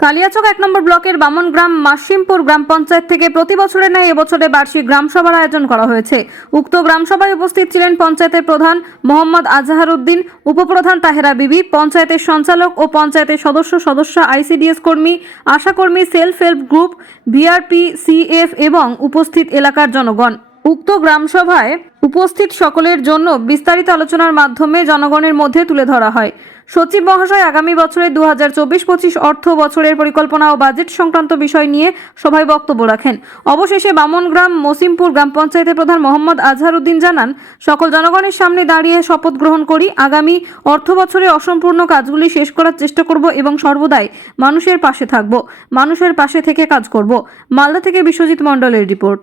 কালিয়াচক এক নম্বর ব্লকের বামনগ্রাম মাসিমপুর গ্রাম পঞ্চায়েত থেকে প্রতি বছরের ন্যায় এবছরে বার্ষিক গ্রামসভার আয়োজন করা হয়েছে। উক্ত গ্রামসভায় উপস্থিত ছিলেন পঞ্চায়েতের প্রধান মোহাম্মদ আজহার উদ্দিন উপপ্রধান তাহেরা বিবি, পঞ্চায়েতের সঞ্চালক ও পঞ্চায়েতের সদস্য সদস্য, আইসিডিএস কর্মী, আশাকর্মী, self help group VRP CF এবং উপস্থিত এলাকার জনগণ। উক্ত গ্রামসভায় উপস্থিত সকলের জন্য বিস্তারিত আলোচনার মাধ্যমে জনগণের মধ্যে তুলে ধরা হয়। সচিব মহাশয় আগামী বছরের দু হাজার চব্বিশ পঁচিশ অর্থ বছরের পরিকল্পনা ও বাজেট সংক্রান্ত বিষয় নিয়ে সভায় বক্তব্য রাখেন। অবশেষে বামনগ্রাম মসিমপুর গ্রাম পঞ্চায়েতের প্রধান মোহাম্মদ আজহার উদ্দিন জানান, সকল জনগণের সামনে দাঁড়িয়ে শপথ গ্রহণ করি, আগামী অর্থ বছরে অসম্পূর্ণ কাজগুলি শেষ করার চেষ্টা করব এবং সর্বদাই মানুষের পাশে থাকব, মানুষের পাশে থেকে কাজ করব। মালদা থেকে বিশ্বজিৎ মণ্ডলের রিপোর্ট।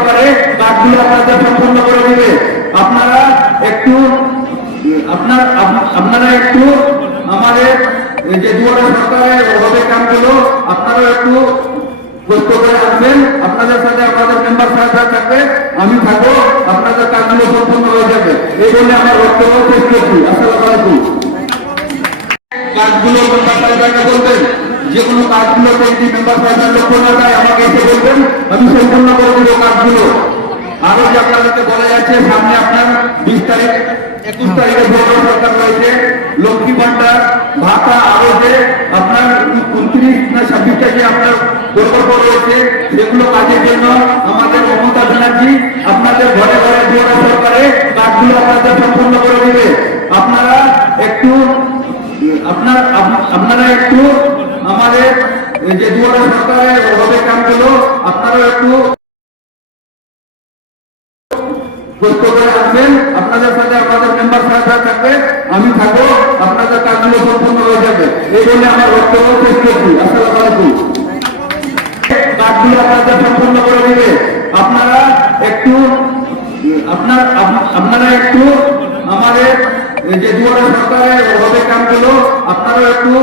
আপনার, আপ- আপনারা একটু আমাদের যে দুয়ারে সরকারের হবে কামগুলো আপনারা একটু আমি কোনো মেম্বার আমাকে বলবেন, আমি সম্পূর্ণ করে দেবো কাজগুলো। আরও যে আপনাদেরকে বলা যাচ্ছে সামনে আপনার বিশ তারিখ, একুশ তারিখে ভোট সরকার রয়েছে লক্ষ্মী ভান্ডার, ভাতা আরও আপনার উনত্রিশ না ছাব্বিশটা যে আপনার প্রকল্প রয়েছে। সেগুলো কাজের জন্য আমাদের মমতা ব্যানার্জি আপনাদের ঘরে ঘরে দুয়ারে সরকারে কাজগুলো আপনাদের সম্পূর্ণ করে দিবে। আপনারা একটু, আপনার, আপনারা একটু আমাদের যে দুয়ারে সরকারের হবে কামগুলো আপনারা একটু কষ্ট করে আসবেন আপনাদের সাথে আমাদের মেম্বার সাহেবরা থাকবে, আমি থাকব, আপনাদের কাজগুলো সম্পূর্ণ হয়ে যাবে। এই বলে আমার বক্তব্য শেষ করছি। আসসালামু আলাইকুম। কাজগুলো আপনাদের সম্পূর্ণ করে দিবে। আপনারা একটু, আপনার আপনারা একটু আমাদের যে দুয়ারে সরকারের হবে কামগুলো আপনারা একটু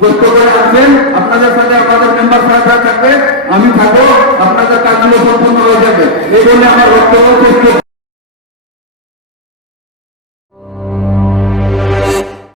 কষ্ট করে আসবেন আপনাদের সাথে আমাদের মেম্বার সাহেবরা থাকবে, আমি থাকব, আপনাদের কাজগুলো সম্পূর্ণ হয়ে যাবে। এই বলে আমার বক্তব্য শেষ